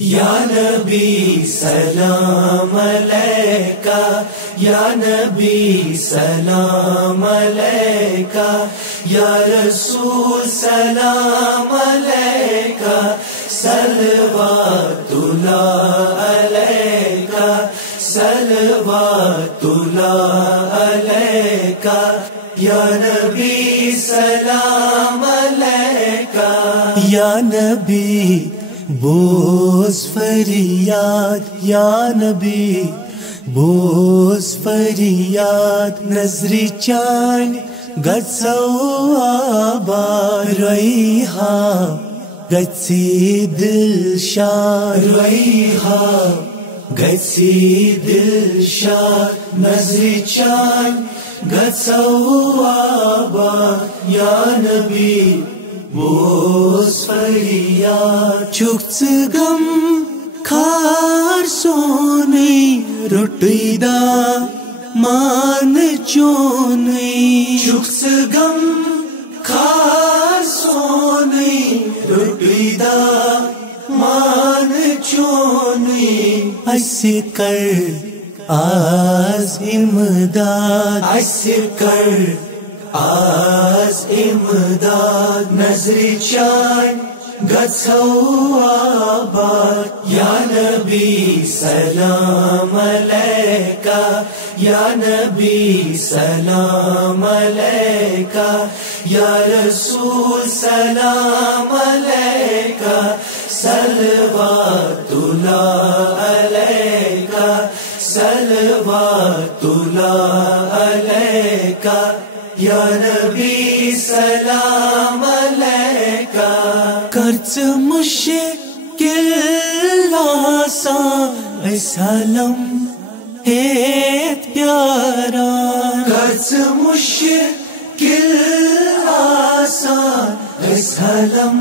یا نبی سلام علیکہ، یا نبی سلام علیکہ، یا رسول سلام علیکہ، صلوات اللہ علیکہ، صلوات اللہ علیکہ، یا نبی سلام علیکہ۔ یا نبی بوز فریاد، یا نبی بوز فریاد، نظری چان گژھو آباد، ریحاں گژھی دل شاد، ریحاں گژھی دل شاد، نظری چان گژھو آباد، یا نبی بوز فریاد۔ چھکھ غم کھار سونی روٹی دا مان چونی، چھکھ غم کھار سونی روٹی دا مان چونی، اسے کر آز امداد، اسے کر آز امداد، نظری چان گژھو آباد، یا نبی سلام علیکہ، یا نبی سلام علیکہ، یا رسول سلام علیکہ، صلوات اللہ علیکہ، صلوات اللہ علیکہ، یا نبی سلام علیکہ۔ کرچ مشکل آسان سلام ایت پیارا، کرچ مشکل آسان سلام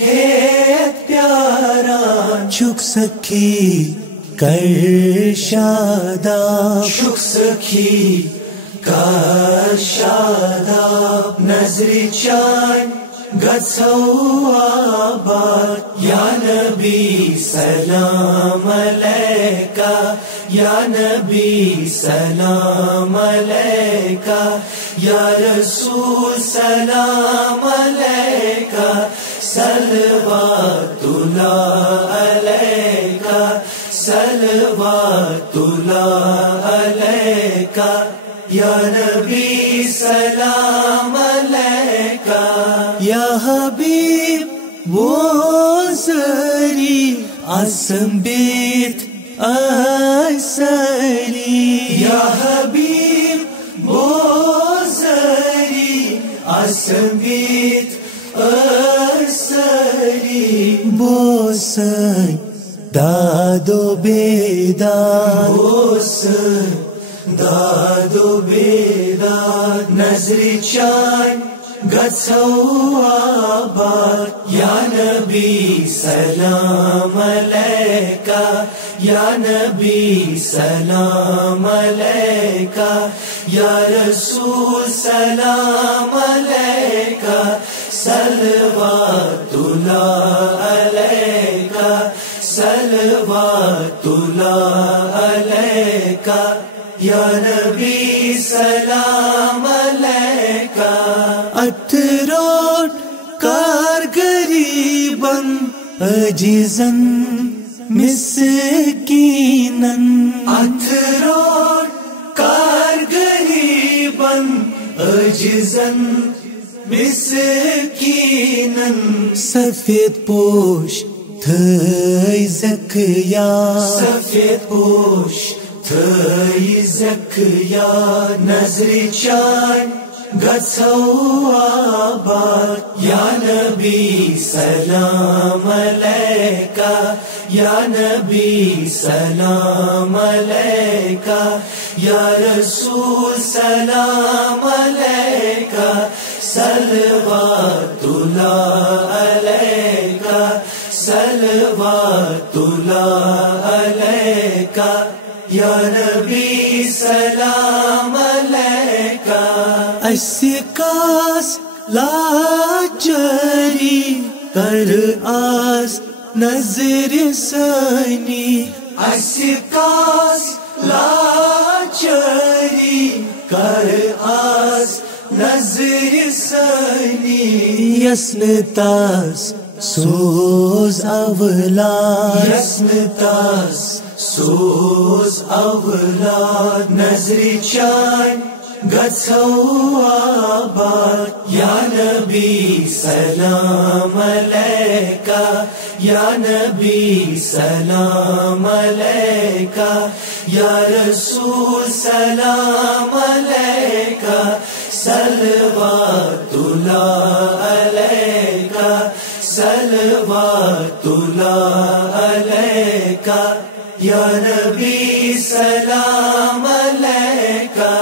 ایت پیارا، چھک سکھی کر شاداب، چھک سکھی کر شاداب، نظری چان گژھو آباد، یا نبی سلام علیکہ، یا نبی سلام علیکہ، یا رسول سلام علیکہ، صلوات اللہ علیکہ، صلوات اللہ علیکہ، یا نبی سلام علیکہ۔ یا حبیب بوزری اسم بیت ایسری، یا حبیب بوزری اسم بیت ایسری، بوسن داد و بیداد، بوسن داد و بیداد، نظری چان گژھو آباد، یا نبی سلام علیکہ، یا نبی سلام علیکہ، یا رسول سلام علیکہ، صلوات اللہ علیکہ، صلوات اللہ علیکہ، یا نبی سلام علیکہ۔ اتروٹ کارگریبن عجیزن مسکینن، اتروٹ کارگریبن عجیزن مسکینن، سفید پوش تھئی زکیا، سفید پوش تھئی زکیا، نظری چان گژھو آباد، یا نبی سلام علیکہ، یا نبی سلام علیکہ، یا رسول سلام علیکہ، صلوات اللہ علیکہ، صلوات اللہ علیکہ، یا نبی سلام علیکہ۔ اسکاس لاجری کر آس نظر سانی اسی کاس لاچاری کر آس نظر سانی یسنتاس سوز اولاد یسنتاس سوز اولاد نظر چان گژھو آباد یا نبی سلام علیکہ یا نبی سلام علیکہ یا رسول سلام علیکہ صلوات اللہ علیکہ صلوات اللہ علیکہ یا نبی سلام علیکہ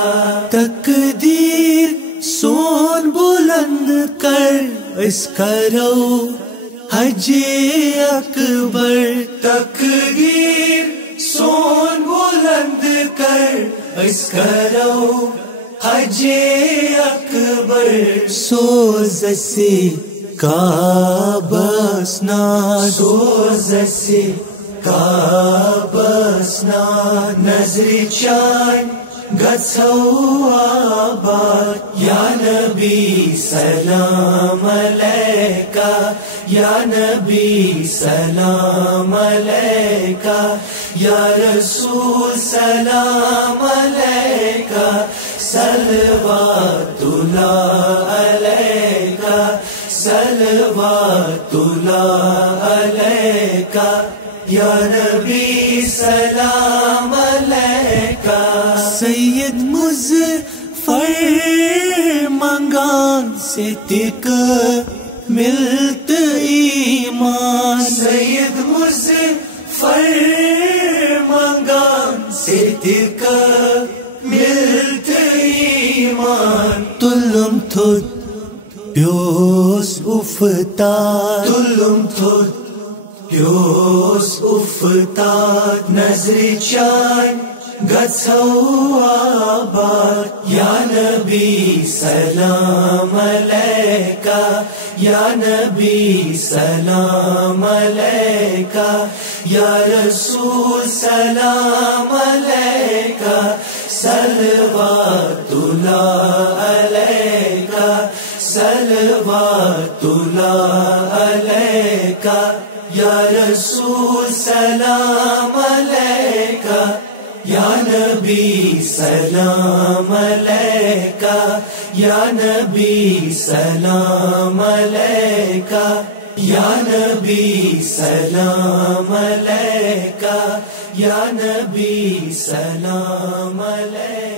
تقدیر سون بلند کر اس کرو حج اکبر تقدیر سون بلند کر اس کرو حج اکبر سوز سے کعبہ سوز سے کعبہ نظر چان گژھو آباد یا نبی سلام علیکہ یا نبی سلام علیکہ یا رسول سلام علیکہ صلوات اللہ علیکہ صلوات اللہ علیکہ یا نبی سلام علیکہ سید مظفر منگان سے تک ملت ایمان سید مظفر منگان سے تک ملت ایمان تلم تھوت پیوس افتاد تلم تھوت پیوس افتاد نظر چان گژھو آباد یا نبی سلام علیکہ یا نبی سلام علیکہ یا رسول سلام علیکہ صلوات اللہ علیکہ صلوات اللہ علیکہ یا رسول سلام علیکہ یا نبی سلام علیکہ یا نبی سلام علیکہ یا نبی سلام علیکہ یا نبی سلام علیکہ